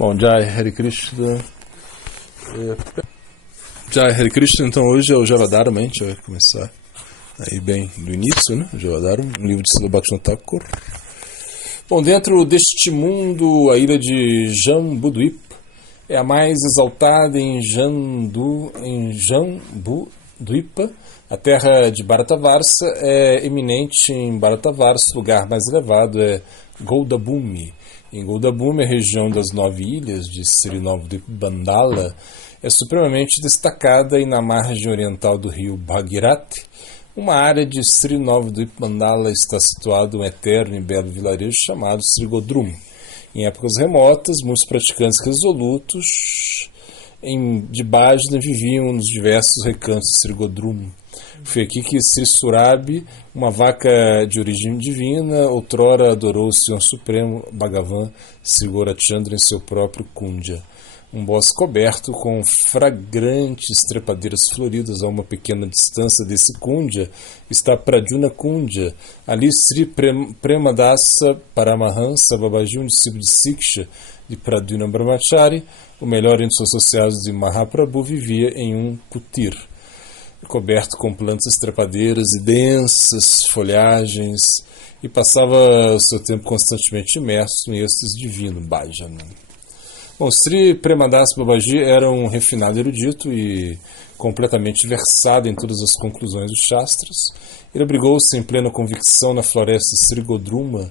Bom, Jai Hare Krishna. Jai Hare Krishna, então hoje é o Javadharma, a gente vai começar aí bem do início, né? O Javadharma, um livro de Srila Bhaktivinoda Thakur. Bom, dentro deste mundo, a ilha de Jambudvipa é a mais exaltada em Jambudvipa. A terra de Bharatavarsa é eminente em Bharatavarsa, o lugar mais elevado é Goldabhumi. Em Goldabhumi, a região das 9 ilhas de Srinavadvipa Bandala é supremamente destacada e na margem oriental do rio Bhagirathi, uma área de Srinavadvipa Bandala está situado um eterno e belo vilarejo chamado Srigodrum. Em épocas remotas, muitos praticantes resolutos de Bhajana viviam nos diversos recantos de Srigodrum. Foi aqui que Sri Surabi, uma vaca de origem divina, outrora adorou o Senhor Supremo Bhagavan Sri Gaurachandra em seu próprio Kundya. Um bosque coberto com fragrantes trepadeiras floridas a uma pequena distância desse Kundya está Pradyumna Kundya. Ali Sri Premadasa Paramahansa Babaji, um discípulo de Siksha de Pradyumna Brahmachari, o melhor entre os associados de Mahaprabhu, vivia em um kutir coberto com plantas trepadeiras e densas folhagens, e passava o seu tempo constantemente imerso em êxtase divino, Bhajana. Bom, Sri Premadasa Babaji era um refinado erudito e completamente versado em todas as conclusões dos Shastras. Ele abrigou-se em plena convicção na floresta Srigodruma,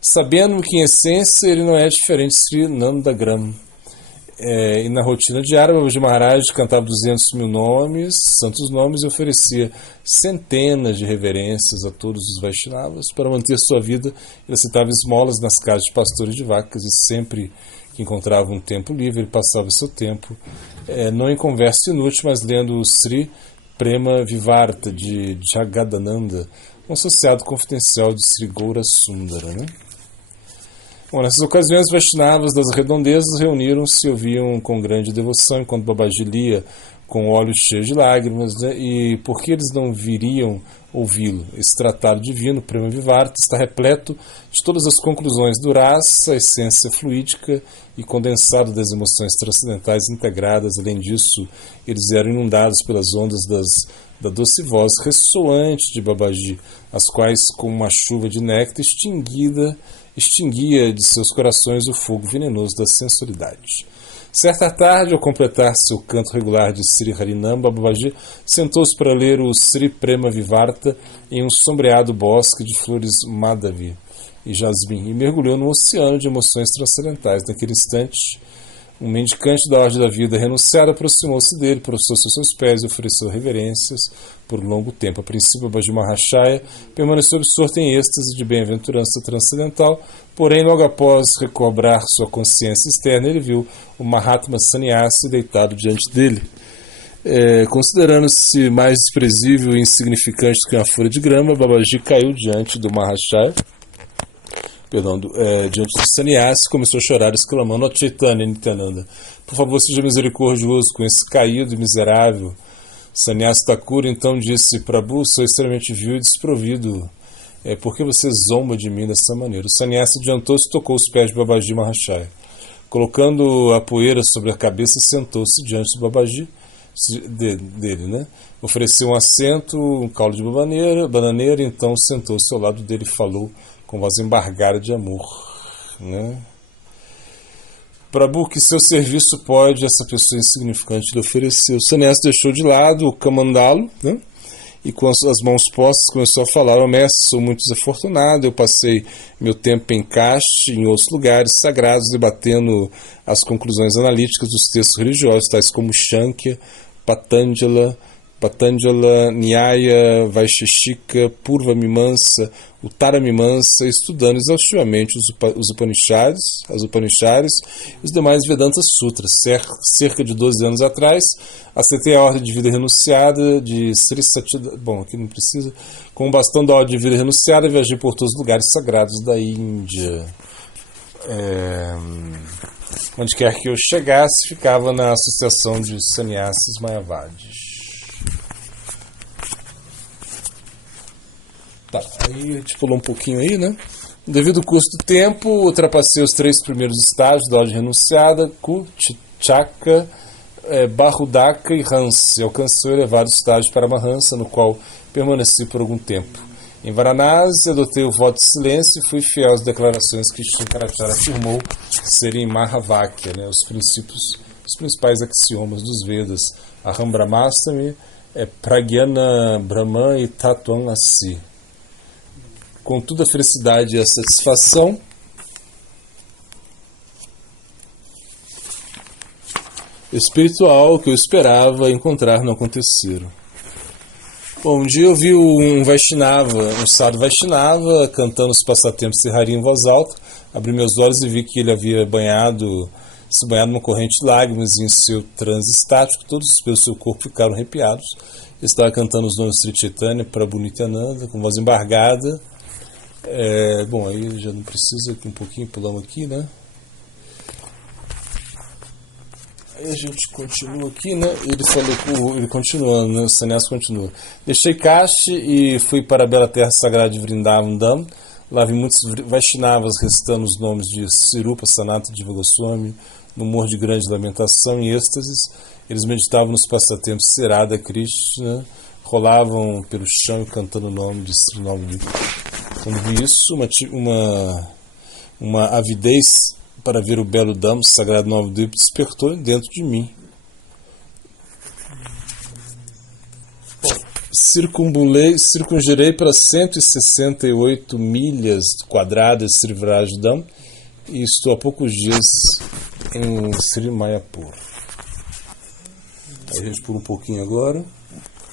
sabendo que, em essência, ele não é diferente de Sri Nandagram. E na rotina diária, Babaji Maharaj cantava 200 mil nomes, santos nomes, e oferecia centenas de reverências a todos os Vaishnavas. Para manter sua vida, ele aceitava esmolas nas casas de pastores de vacas, e sempre que encontrava um tempo livre, ele passava seu tempo não em conversa inútil, mas lendo o Sri Prema Vivarta de Jagadananda, um associado confidencial de Sri Gaura Sundara, né? Bom, nessas ocasiões, os Vaishnavas das redondezas reuniram-se e ouviam com grande devoção, enquanto Babaji lia com olhos cheios de lágrimas, né? E por que eles não viriam ouvi-lo? Esse tratado divino, Prema Vivarta, está repleto de todas as conclusões do rasa, a essência fluídica e condensado das emoções transcendentais integradas. Além disso, eles eram inundados pelas ondas da doce voz ressoante de Babaji, as quais, como uma chuva de néctar, extinguia de seus corações o fogo venenoso da sensualidade. Certa tarde, ao completar seu canto regular de Sri Harinam, Babaji sentou-se para ler o Sri Prema Vivarta em um sombreado bosque de flores Madhavi e Jasmim, e mergulhou num oceano de emoções transcendentais. Naquele instante, um mendicante da ordem da vida renunciada aproximou-se dele, prostrou-se aos seus pés e ofereceu reverências por um longo tempo. A princípio, Babaji Mahashaya permaneceu absorto em êxtase de bem-aventurança transcendental, porém, logo após recobrar sua consciência externa, ele viu o Mahatma Sannyasi deitado diante dele. Considerando-se mais desprezível e insignificante do que uma folha de grama, Babaji caiu diante do Mahashaya, diante do Sannyasi, começou a chorar, exclamando: "Ó Chaitanya Nityananda, por favor, seja misericordioso com esse caído e miserável." Sannyasi Thakur então disse: "Prabhu, sou extremamente vil e desprovido. Por que você zomba de mim dessa maneira?" O Sannyasi adiantou-se e tocou os pés de Babaji Mahashaya. Colocando a poeira sobre a cabeça, sentou-se diante do Babaji dele, né? Ofereceu um assento, um caule de bananeira, então sentou-se ao lado dele e falou com voz embargada de amor, né? "Prabhu, que seu serviço pode essa pessoa insignificante lhe oferecer?" O Sannyasi deixou de lado o camandalo, né? E com as mãos postas começou a falar: "Ó mestre, sou muito desafortunado, eu passei meu tempo em Kashi, em outros lugares sagrados, debatendo as conclusões analíticas dos textos religiosos, tais como Shankya, Patanjala, Nyaya, Vaisheshika, Purva Mimamsa, Uttara Mimamsa, estudando exaustivamente os Upanishads, as Upanishads e os demais Vedanta Sutras. Cerca de 12 anos atrás, aceitei a ordem de vida renunciada de Sri Satchidananda. Bom, aqui não precisa. Com o bastão da ordem de vida renunciada, viajei por todos os lugares sagrados da Índia. Onde quer que eu chegasse, ficava na associação de sannyasis mayavadis. Tá, aí a gente pulou um pouquinho aí, né? Devido ao curso do tempo, ultrapassei os 3 primeiros estágios da ordem renunciada, Ku, Chaka, Bahudaka e Hansa, e alcancei o elevado estágio Paramahansa, no qual permaneci por algum tempo. Em Varanasi, adotei o voto de silêncio e fui fiel às declarações que Shankaracharya afirmou serem Mahavakya, os principais axiomas dos Vedas, Aham Brahmasmi, Pragyana Brahman e Tatvam Asi. Contudo, a felicidade e a satisfação espiritual que eu esperava encontrar não aconteceram. Bom, um dia eu vi um sadhu Vaishnava, cantando os passatempos de Hari em voz alta. Abri meus olhos e vi que ele havia se banhado numa corrente de lágrimas e em seu transe estático, todos os pelos do seu corpo ficaram arrepiados. Ele estava cantando os nomes de Sri Chaitanya, Prabhu Nityananda, com voz embargada. Bom, aí já não precisa, um pouquinho pulamos aqui, né? Aí a gente continua aqui, né? Ele continuando, né? O sannyasa continua. Deixei Kashi e fui para a bela terra sagrada de Vrindavan Dham. Lá vi muitos Vaishnavas recitando os nomes de Sirupa, Sanata, Diva Goswami, no humor de grande lamentação e êxtases. Eles meditavam nos passatempos de Radha Krishna, rolavam pelo chão e cantando o nome de Sri Navadvipa. Quando vi isso, uma avidez para ver o belo Dham, sagrado Navadvipa, despertou dentro de mim. Circungerei para 168 milhas quadradas Sri Vraj Dham e estou há poucos dias em Sri Mayapur. Aí a gente pula um pouquinho agora.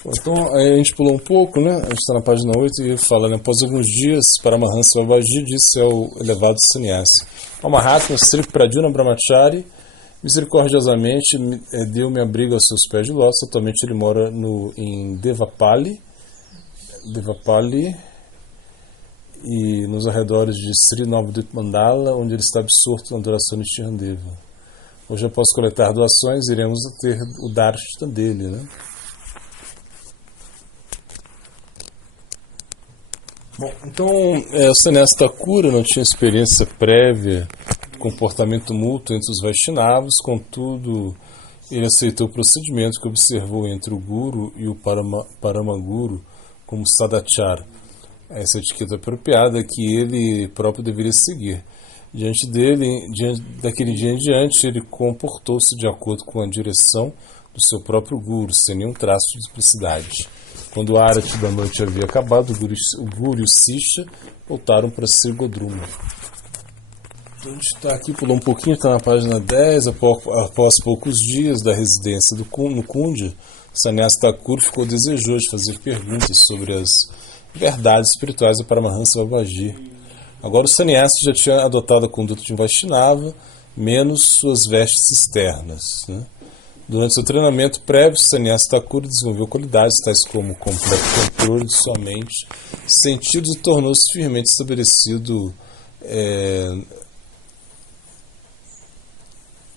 Então, aí a gente pulou um pouco, né? A gente está na página 8 e fala, né? Após alguns dias, Paramahansa Babaji disse ao elevado sannyasi: ao Mahatma Sri Pradyumna Brahmachari, misericordiosamente deu-me abrigo aos seus pés de lótus. Atualmente ele mora em Devapali e nos arredores de Sri Navadvip Mandala, onde ele está absorto na adoração de Shihandeva. Hoje, após coletar doações, iremos ter o Darshana dele, né? Bom, então, o sannyasa Thakura não tinha experiência prévia de comportamento mútuo entre os Vaishnavas, contudo, ele aceitou o procedimento que observou entre o Guru e o Paramaguru como Sadachara, essa etiqueta apropriada que ele próprio deveria seguir. Diante daquele dia em diante, ele comportou-se de acordo com a direção do seu próprio Guru, sem nenhum traço de duplicidade. Quando a Arati da noite havia acabado, o Guru e o Sisha voltaram para Sri Godruma. Então a gente está aqui, pulou um pouquinho, está na página 10. Após poucos dias da residência no Kundya, o sannyasa Thakura ficou desejoso de fazer perguntas sobre as verdades espirituais do Paramahansa Babaji. Agora o sannyasa já tinha adotado a conduta de um Vaishnava, menos suas vestes externas, né? Durante seu treinamento prévio, o sannyasa Thakura desenvolveu qualidades tais como completo controle de sua mente, sentidos e tornou-se firmemente estabelecido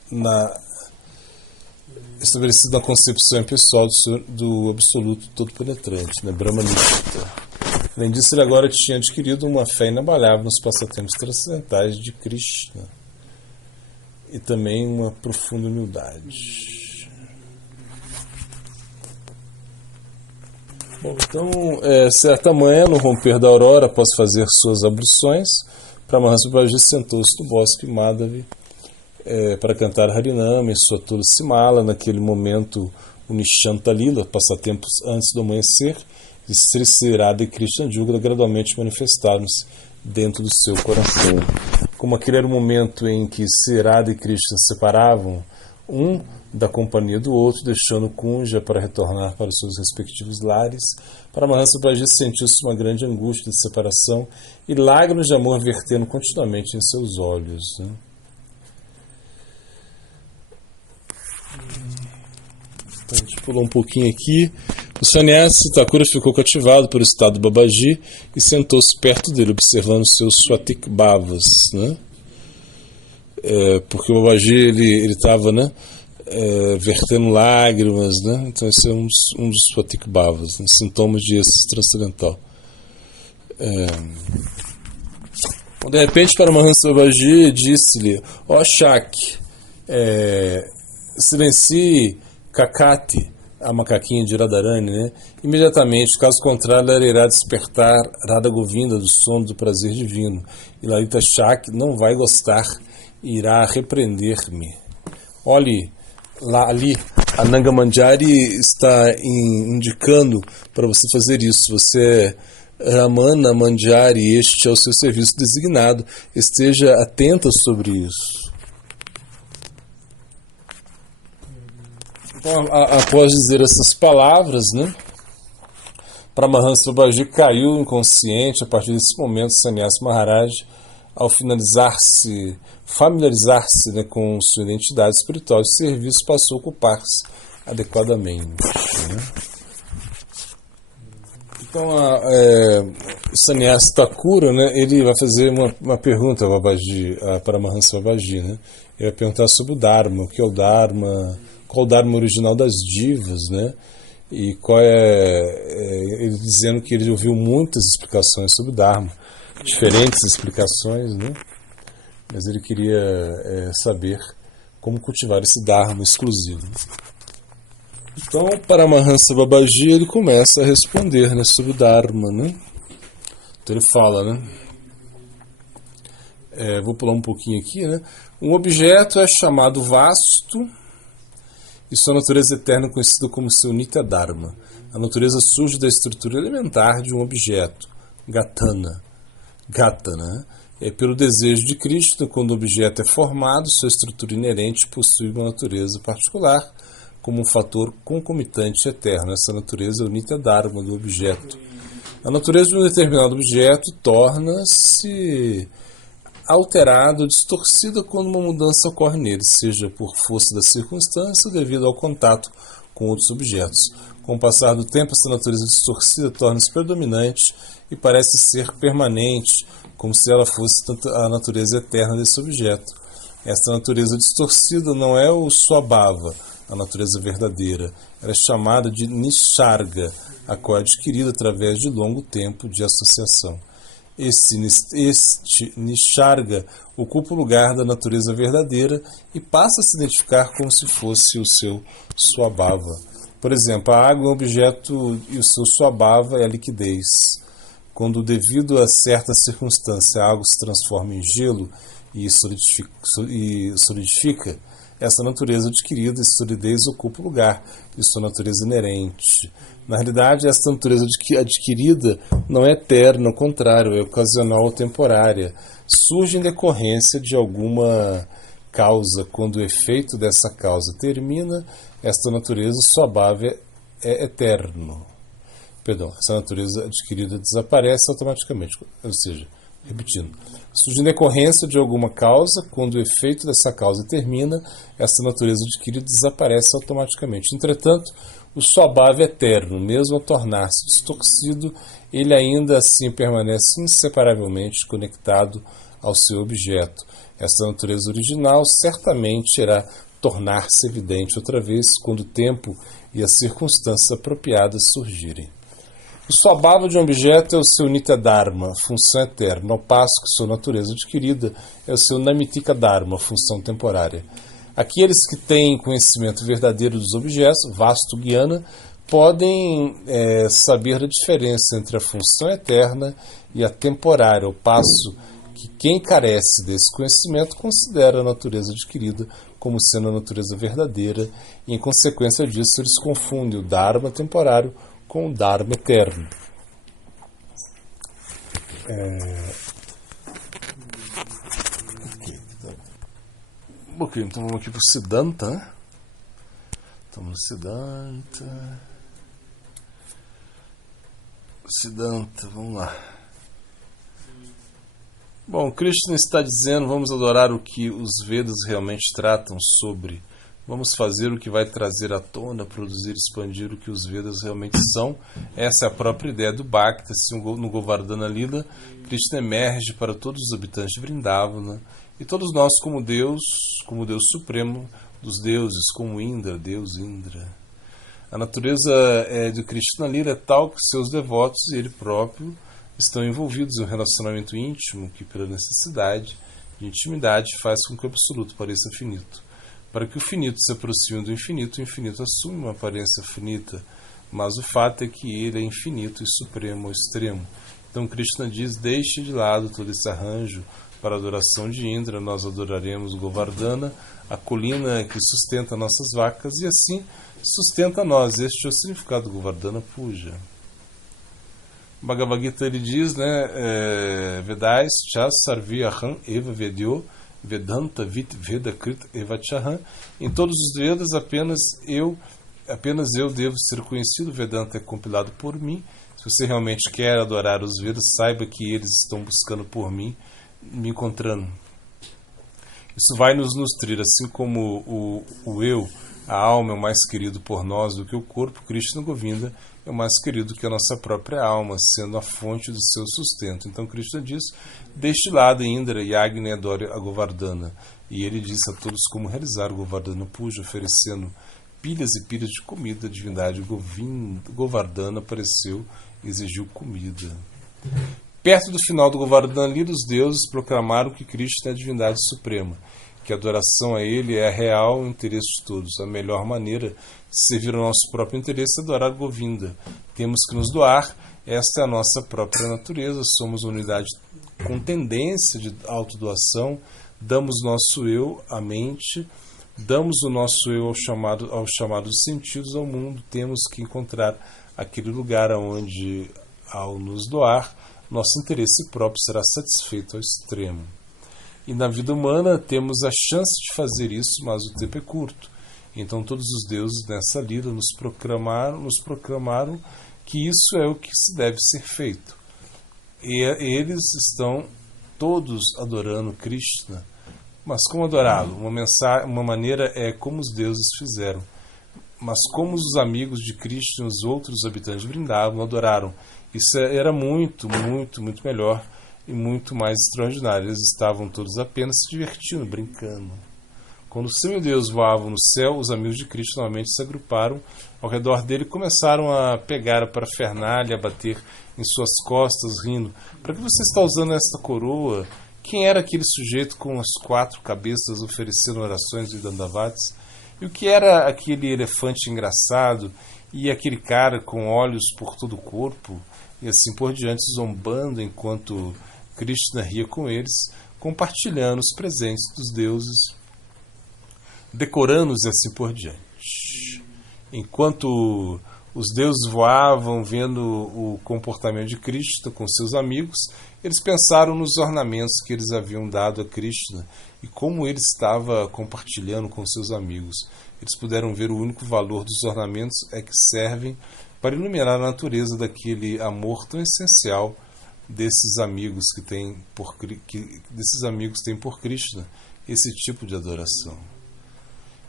na concepção impessoal do absoluto todo-penetrante, né? Brahmanista. Além disso, ele agora tinha adquirido uma fé inabalável nos passatempos transcendentais de Krishna e também uma profunda humildade. Bom, então, certa manhã, no romper da aurora, após fazer suas abluções, Paramahansa Babaji sentou-se no bosque Madhavi para cantar Harinama em sua Tulsi Mala. Naquele momento, o Nishanta Lila, passatempos antes do amanhecer, e Sri Radha e Krishna Jugala gradualmente manifestaram-se dentro do seu coração. Como aquele era o momento em que Sri Radha e Krishna se separavam, um da companhia do outro, deixando Kunja para retornar para os seus respectivos lares, Paramahansa Babaji sentiu-se uma grande angústia de separação e lágrimas de amor vertendo continuamente em seus olhos, né? Então, a gente pulou um pouquinho aqui. O sannyasi Thakura ficou cativado pelo estado do Babaji e sentou-se perto dele, observando seus Swatik Bhavas, né? Porque o Babaji ele estava, né, vertendo lágrimas, né? Então esse é um dos Swatik Bhavas, né? Sintomas de êxtase transcendental. De repente, Paramahansa Babaji disse-lhe: ó Shak, silencie Kakati, a macaquinha de Radharani, né? Imediatamente, caso contrário, ela irá despertar Radha Govinda do sono do prazer divino. E Lalita Shak não vai gostar e irá repreender-me. Olhe, lá ali, a Nanga Manjari está indicando para você fazer isso. Você é Ramana Manjari, este é o seu serviço designado. Esteja atenta sobre isso. Então, após dizer essas palavras, né, Paramahansa Babaji caiu inconsciente. A partir desse momento, Sannyasi Maharaj, ao familiarizar-se, né, com sua identidade espiritual e serviço, passou a ocupar-se adequadamente. Né? Então, o Sannyasi Thakura, né, ele vai fazer uma pergunta a Paramahansa Babaji. Né? Ele vai perguntar sobre o Dharma, o que é o Dharma, qual o Dharma original das divas, né? E qual ele dizendo que ele ouviu muitas explicações sobre o Dharma, diferentes explicações, né? Mas ele queria saber como cultivar esse Dharma exclusivo. Então, Paramahansa Babaji, ele começa a responder, né, sobre o Dharma, né? Então ele fala, né? Vou pular um pouquinho aqui, né? Um objeto é chamado vasto e sua natureza eterna é conhecida como seu Nitya Dharma. A natureza surge da estrutura elementar de um objeto, Gatana. Gatana pelo desejo de Krishna. Quando o objeto é formado, sua estrutura inerente possui uma natureza particular, como um fator concomitante eterno. Essa natureza é o Nitya Dharma do objeto. A natureza de um determinado objeto torna-se alterada ou distorcida quando uma mudança ocorre nele, seja por força da circunstância ou devido ao contato com outros objetos. Com o passar do tempo, essa natureza distorcida torna-se predominante e parece ser permanente, como se ela fosse a natureza eterna desse objeto. Esta natureza distorcida não é o Swabhava, a natureza verdadeira. Ela é chamada de Nisharga, a qual é adquirida através de longo tempo de associação. Este Nisharga ocupa o lugar da natureza verdadeira e passa a se identificar como se fosse o seu Swabhava. Por exemplo, a água é um objeto e o seu Swabhava é a liquidez. Quando, devido a certa circunstância, a água se transforma em gelo e solidifica, essa natureza adquirida e solidez ocupa o lugar de sua natureza inerente. Na realidade, essa natureza adquirida não é eterna, ao contrário, é ocasional ou temporária. Surge em decorrência de alguma causa. Quando o efeito dessa causa termina, esta natureza Swabhava é eterno. Perdão, essa natureza adquirida desaparece automaticamente. Ou seja, repetindo, surge em decorrência de alguma causa. Quando o efeito dessa causa termina, essa natureza adquirida desaparece automaticamente. Entretanto, o Swabhava é eterno. Mesmo ao tornar-se distorcido, ele ainda assim permanece inseparavelmente conectado ao seu objeto. Essa natureza original certamente irá tornar-se evidente outra vez quando o tempo e as circunstâncias apropriadas surgirem. O Swabhava de um objeto é o seu Nitya Dharma, função eterna, ao passo que sua natureza adquirida é o seu Namitika Dharma, função temporária. Aqueles que têm conhecimento verdadeiro dos objetos, vasto Jnana, podem saber a diferença entre a função eterna e a temporária, ao passo que quem carece desse conhecimento considera a natureza adquirida como sendo a natureza verdadeira e, em consequência disso, eles confundem o Dharma temporário com o Dharma eterno. Ok, então vamos aqui para o Siddhanta, né? Estamos no Siddhanta. Siddhanta, vamos lá. Bom, Krishna está dizendo: vamos adorar o que os Vedas realmente tratam sobre. Vamos fazer o que vai trazer à tona, produzir e expandir o que os Vedas realmente são. Essa é a própria ideia do Bhakti. Assim, no Govardhana Lila, Krishna emerge para todos os habitantes de Vrindavana e todos nós como Deus Supremo dos deuses, como Indra, Deus Indra. A natureza de Krishna Lila é tal que seus devotos e ele próprio estão envolvidos em um relacionamento íntimo que, pela necessidade de intimidade, faz com que o absoluto pareça finito. Para que o finito se aproxime do infinito, o infinito assume uma aparência finita, mas o fato é que ele é infinito e supremo ao extremo. Então Krishna diz: deixe de lado todo esse arranjo para a adoração de Indra, nós adoraremos Govardhana, a colina que sustenta nossas vacas, e assim sustenta nós. Este é o significado do Govardhana Puja. Bhagavad Gita ele diz, Vedais chas sarvi aham eva vedyo vedanta vit vedakrit evachaham. Em todos os Vedas apenas eu devo ser conhecido. Vedanta é compilado por mim. Se você realmente quer adorar os Vedas, saiba que eles estão buscando por mim, me encontrando. Isso vai nos nutrir, assim como o eu, a alma é o mais querido por nós do que o corpo. Krishna Govinda é o mais querido que a nossa própria alma, sendo a fonte do seu sustento. Então Krishna diz: deixe de lado Indra e Agni adore a Govardhana. E ele diz a todos como realizar o Govardhana Puja, oferecendo pilhas e pilhas de comida. A divindade Govardhana apareceu e exigiu comida. Perto do final do Govardhana Lila, os deuses proclamaram que Krishna é a divindade suprema, que a adoração a ele é a real interesse de todos. A melhor maneira de servir ao nosso próprio interesse é adorar Govinda. Temos que nos doar, esta é a nossa própria natureza, somos uma unidade com tendência de autodoação, damos nosso eu à mente, damos o nosso eu aos chamados sentidos ao mundo. Temos que encontrar aquele lugar onde, ao nos doar, nosso interesse próprio será satisfeito ao extremo. E na vida humana temos a chance de fazer isso, mas o tempo é curto. Então todos os deuses nessa lida nos proclamaram que isso é o que se deve ser feito. E eles estão todos adorando Krishna. Mas como adorá-lo? Uma maneira é como os deuses fizeram. Mas como os amigos de Krishna e os outros habitantes de Vrindavan adoraram. Isso era muito, muito, muito melhor e muito mais extraordinário. Eles estavam todos apenas se divertindo, brincando. Quando os semideuses voavam no céu, os amigos de Krishna novamente se agruparam ao redor dele e começaram a pegar a parafernália, a bater em suas costas, rindo. Para que você está usando esta coroa? Quem era aquele sujeito com as 4 cabeças oferecendo orações e dandavates? E o que era aquele elefante engraçado e aquele cara com olhos por todo o corpo? E assim por diante, zombando enquanto Krishna ria com eles, compartilhando os presentes dos deuses, decorando-os e assim por diante. Enquanto os deuses voavam, vendo o comportamento de Krishna com seus amigos, eles pensaram nos ornamentos que eles haviam dado a Krishna e como ele estava compartilhando com seus amigos. Eles puderam ver o único valor dos ornamentos é que servem para iluminar a natureza daquele amor tão essencial desses amigos têm por Krishna, esse tipo de adoração.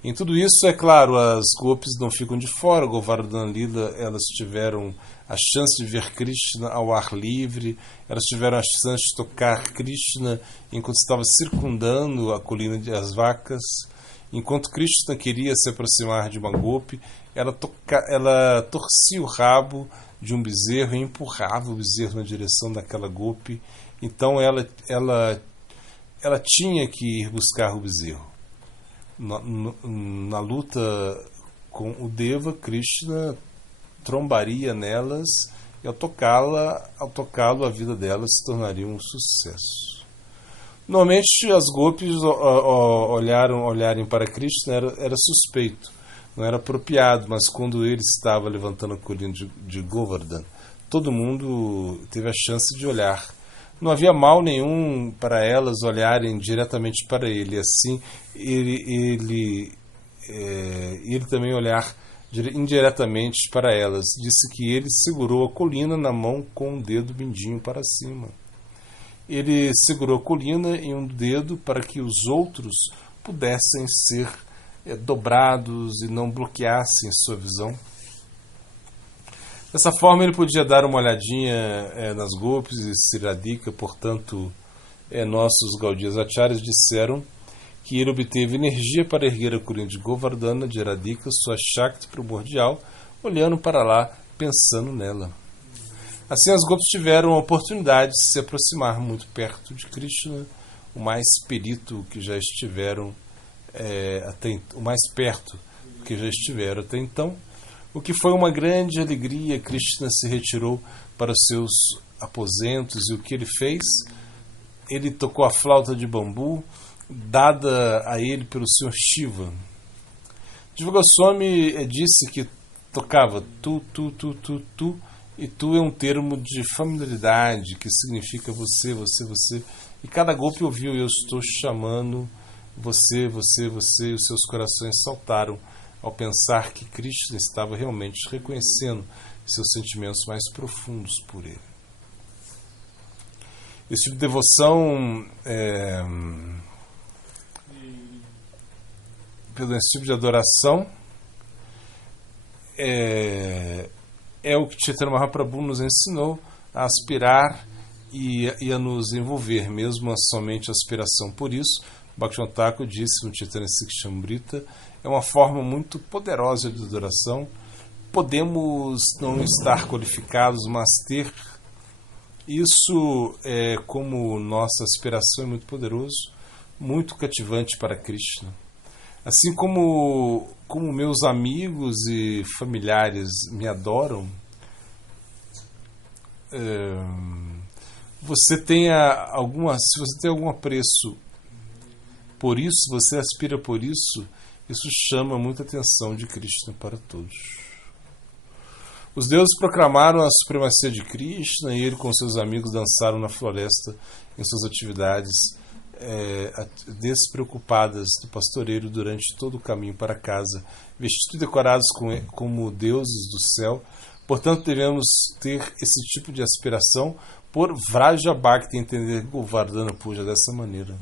Em tudo isso, é claro, as gopis não ficam de fora. Govardhana Lila, elas tiveram a chance de ver Krishna ao ar livre, elas tiveram a chance de tocar Krishna enquanto estava circundando a colina das vacas. Enquanto Krishna queria se aproximar de uma gopi, ela torcia o rabo de um bezerro e empurrava o bezerro na direção daquela gopi. Então ela tinha que ir buscar o bezerro. Na luta com o Deva, Krishna trombaria nelas e ao tocá-lo a vida delas se tornaria um sucesso. Normalmente as gopis olharem para Krishna era suspeito, não era apropriado, mas quando ele estava levantando a colina de Govardhana, todo mundo teve a chance de olhar. Não havia mal nenhum para elas olharem diretamente para ele, assim ele também olhar indiretamente para elas. Disse que ele segurou a colina na mão com um dedo mindinho para cima. Ele segurou a colina em um dedo para que os outros pudessem ser dobrados e não bloqueassem sua visão. Dessa forma ele podia dar uma olhadinha nas gopis e Sri Radhika. Portanto, nossos Gaudias Acharyas disseram que ele obteve energia para erguer a colina de Govardhana de Radhika, sua Shakti primordial, olhando para lá, pensando nela. Assim, as gopis tiveram a oportunidade de se aproximar muito perto de Krishna, o mais perito que já estiveram o mais perto que já estiveram até então, o que foi uma grande alegria. Krishna se retirou para os seus aposentos e o que ele fez? Ele tocou a flauta de bambu dada a ele pelo Sr. Shiva. Jiva Goswami disse que tocava tu, e tu é um termo de familiaridade que significa você, você, você. E cada golpe ouviu: eu estou chamando você, você, você, e os seus corações saltaram ao pensar que Krishna estava realmente reconhecendo seus sentimentos mais profundos por ele. Esse tipo de devoção, esse tipo de adoração é o que Chaitanya Mahaprabhu nos ensinou a aspirar e a nos envolver, mesmo a somente aspiração. Por isso, Bhaktivinoda Thakur disse no Chaitanya Sikshamrita, é uma forma muito poderosa de adoração. Podemos não estar qualificados, mas ter isso como nossa aspiração é muito poderoso, muito cativante para Krishna. Assim como meus amigos e familiares me adoram, se você tem algum apreço por isso, você aspira por isso, isso chama muita atenção de Krishna para todos. Os deuses proclamaram a supremacia de Krishna e ele com seus amigos dançaram na floresta em suas atividades despreocupadas do pastoreiro durante todo o caminho para casa, vestidos e decorados como deuses do céu. Portanto, devemos ter esse tipo de aspiração por Vraja Bhakti, entender Govardhana Puja dessa maneira.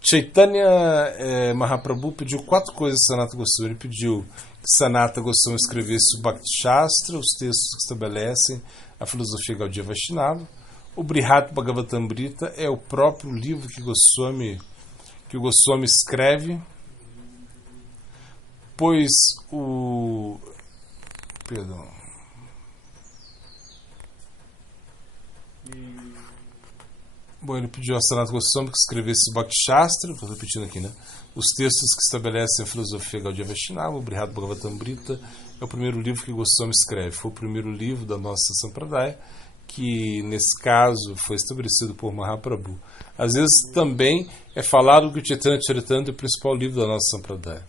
Chaitanya Mahaprabhu pediu 4 coisas a Sanatana Goswami. Ele pediu que Sanatana Goswami escrevesse o Bhakti Shastra, os textos que estabelecem a filosofia Gaudiya Vaishnava. O Brihat Bhagavatamrita é o próprio livro que o Goswami escreve, pois ele pediu a Sanatana Goswami que escrevesse o Bhakti Shastra, estou repetindo aqui, né? Os textos que estabelecem a filosofia Gaudiya Vaishnava. O Brihat Bhagavatamrita é o primeiro livro que Goswami escreve. Foi o primeiro livro da nossa Sampradaya, que nesse caso foi estabelecido por Mahaprabhu. Às vezes também é falado que o Chaitanya Charitamrita é o principal livro da nossa Sampradaya.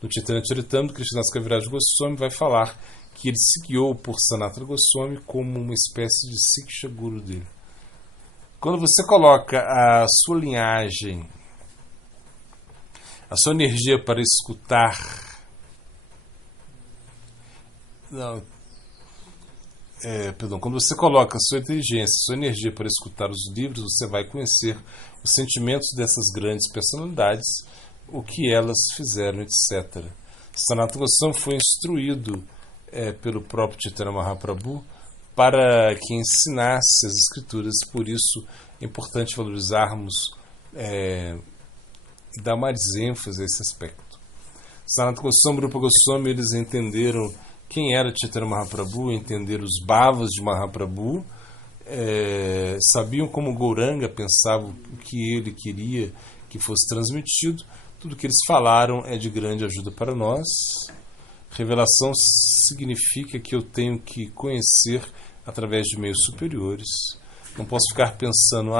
No Chaitanya Charitamrita, Krishnadas Kaviraj Goswami vai falar que ele se guiou por Sanatana Goswami como uma espécie de Siksha Guru dele. Quando você coloca a sua linhagem, a sua energia para escutar, quando você coloca a sua inteligência, a sua energia para escutar os livros, você vai conhecer os sentimentos dessas grandes personalidades, o que elas fizeram, etc. Sanatana Goswami foi instruído pelo próprio Chaitanya Mahaprabhu para que ensinasse as escrituras. Por isso é importante valorizarmos e dar mais ênfase a esse aspecto. Sanatana Goswami e Rupa Goswami, eles entenderam quem era Chaitanya Mahaprabhu, entenderam os bhavas de Mahaprabhu, sabiam como Gauranga pensava o que ele queria que fosse transmitido. Tudo que eles falaram é de grande ajuda para nós. Revelação significa que eu tenho que conhecer através de meios superiores. Não posso ficar pensando,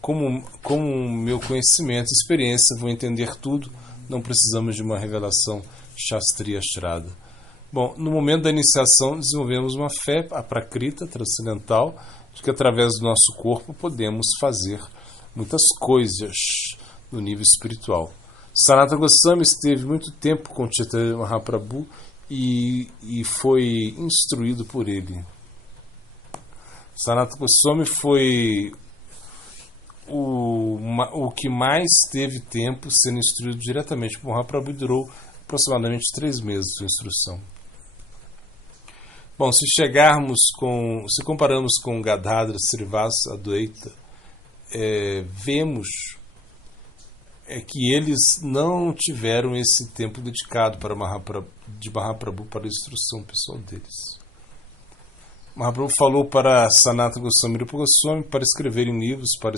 como meu conhecimento e experiência vou entender tudo. Não precisamos de uma revelação Shastriya Ashrada. Bom, no momento da iniciação desenvolvemos uma fé, a prakrita, transcendental, de que através do nosso corpo podemos fazer muitas coisas no nível espiritual. Sanatana Goswami esteve muito tempo com Chaitanya Mahaprabhu e foi instruído por ele. Sanatana Goswami foi o que mais teve tempo sendo instruído diretamente por Mahaprabhu, e durou aproximadamente 3 meses de instrução. Bom, se comparamos com Gadadhara, Srivasa, Adwaita, vemos que eles não tiveram esse tempo dedicado de Mahaprabhu para a instrução pessoal deles. Mahaprabhu falou para Sanatana Goswami e Rupa Goswami para escreverem livros, para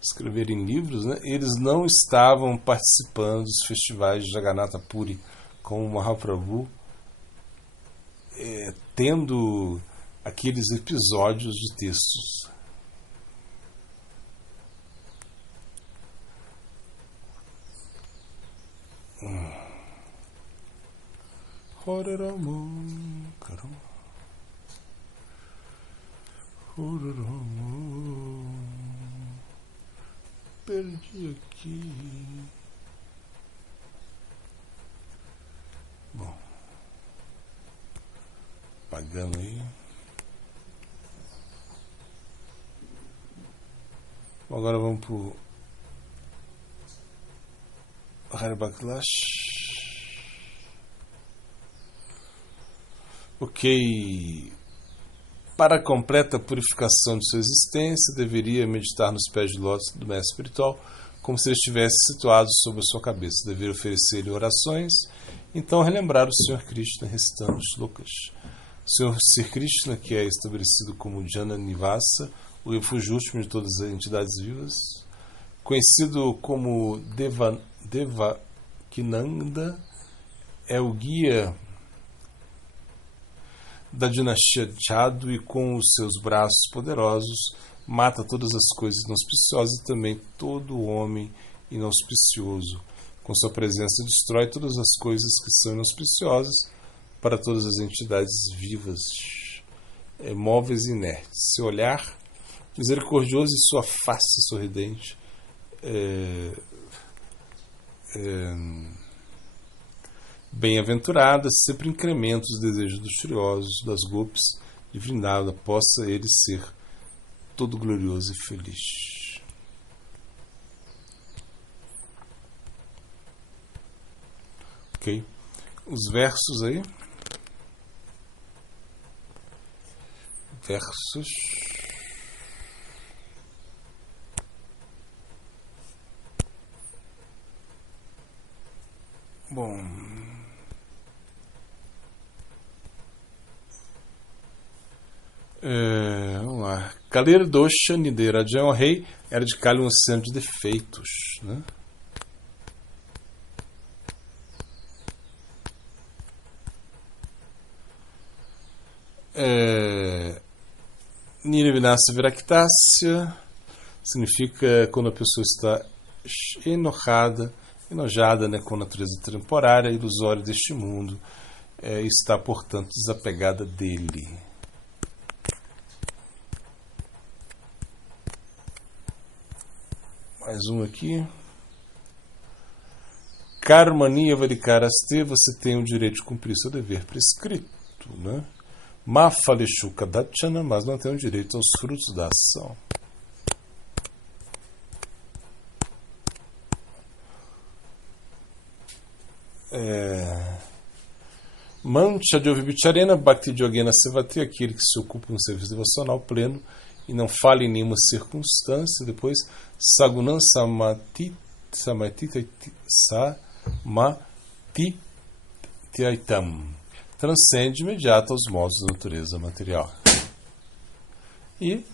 escreverem livros, né? Eles não estavam participando dos festivais de Jagannatha Puri com o Mahaprabhu, tendo aqueles episódios de textos. Perdi aqui. Bom, pagando aí. Bom, agora vamos pro Hari Backlash. Ok. Para a completa purificação de sua existência, deveria meditar nos pés de lótus do mestre espiritual, como se ele estivesse situado sobre a sua cabeça. Deveria oferecer-lhe orações, então relembrar o Senhor Krishna recitando shlokas. O Senhor Sri Krishna, que é estabelecido como Jana Nivasa, o refúgio último de todas as entidades vivas, conhecido como Devakinanda, é o guia da dinastia Jadu e com os seus braços poderosos mata todas as coisas inauspiciosas e também todo homem inauspicioso. Com sua presença destrói todas as coisas que são inauspiciosas para todas as entidades vivas, móveis e inertes. Seu olhar misericordioso e sua face sorridente bem-aventuradas sempre incrementa os desejos dos furiosos, das gopis de Vrindavan, possa ele ser todo glorioso e feliz. Ok? Os versos aí. Versos. Bom. Vamos lá. Kalir Dosha Niderajan, o rei, era de Kali um oceano de defeitos, né? Nirvinasa Viraktasya significa quando a pessoa está enojada, né, com a natureza temporária e ilusória deste mundo, e está, portanto, desapegada dele. Mais um aqui. Karmaniya Varikaraste, você tem o direito de cumprir seu dever prescrito, né? Mafaleshu Kadachana, mas não tem o direito aos frutos da ação. Mancha de Ovibicharena, Bhakti Yogena Sevati, aquele que se ocupa no serviço devocional pleno e não fala em nenhuma circunstância. Depois, Sagunan Samatitaitam, transcende imediato aos modos da natureza material. E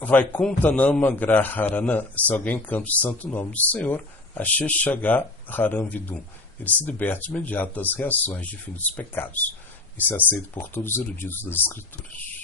Vaikuntanama Graharana, se alguém canta o santo nome do Senhor, Asheshaga Haram Vidum, ele se liberta de imediato das reações de infinitos pecados e se aceita por todos os eruditos das Escrituras.